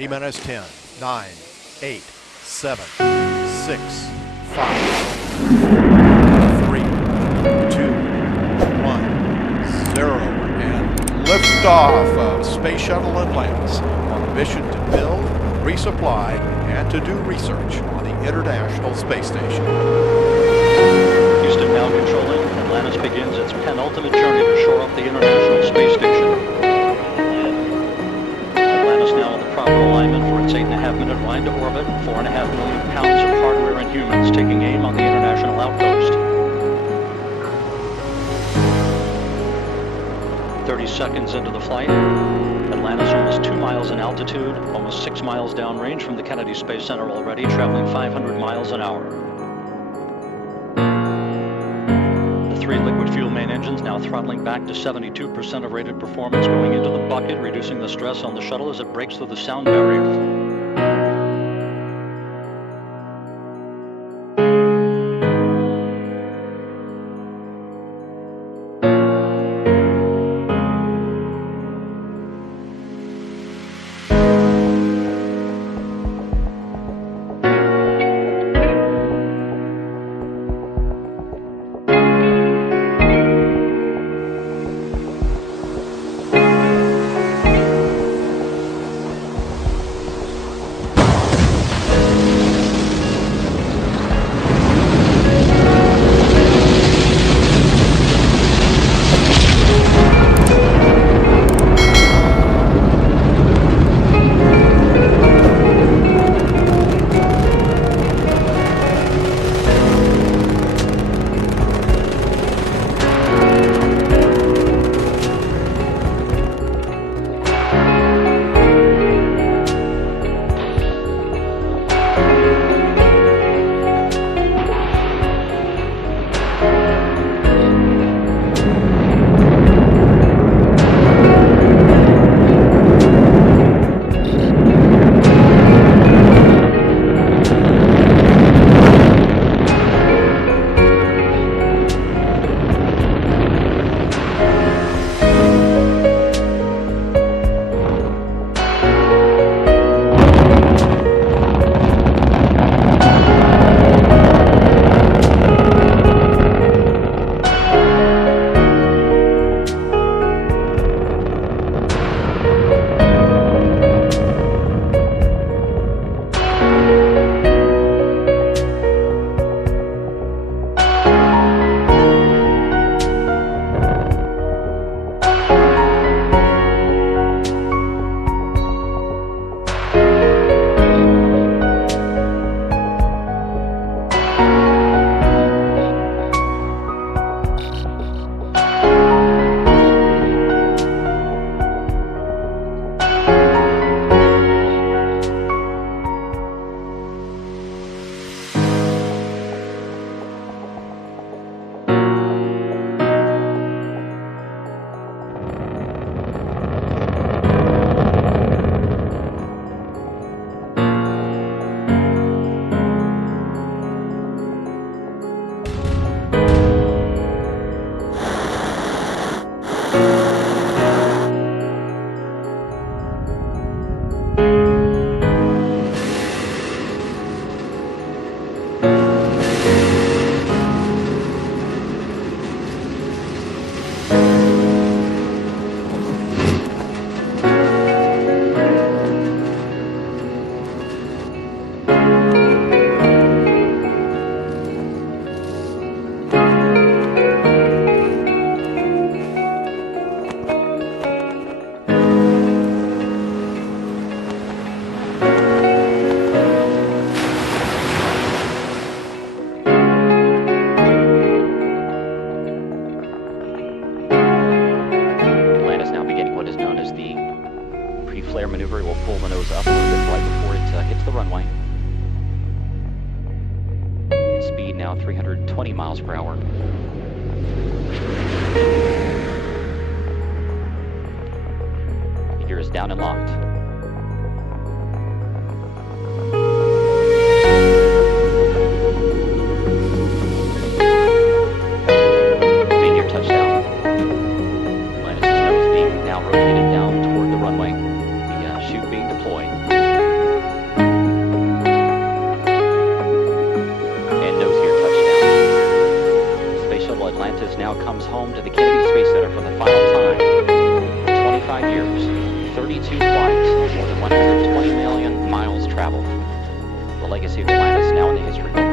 T-minus 10, 9, 8, 7, 6, 5, 3, 2, 1, 0, and liftoff of Space Shuttle Atlantis on a mission to build, resupply, and to do research on the International Space Station. Houston now controlling. Atlantis begins its penultimate journey to shore up the International Space Station. Atlantis now in the proper alignment for its 8.5-minute ride to orbit. 4.5 million pounds of hardware and humans taking aim on the International Outpost. 30 seconds into the flight. Atlantis almost 2 miles in altitude, almost 6 miles downrange from the Kennedy Space Center already, traveling 500 miles an hour. The 3 liquid fuel main engines now throttling back to 72% of rated performance, going into the bucket, reducing the stress on the shuttle as it breaks through the sound barrier. Pre-flare maneuver will pull the nose up a little bit right before it hits the runway. Speed now 320 miles per hour. The gear is down and locked. Main gear touchdown. Atlantis' nose being now rotated down toward the runway. The chute being deployed. travel. The legacy of Atlantis now in the history books.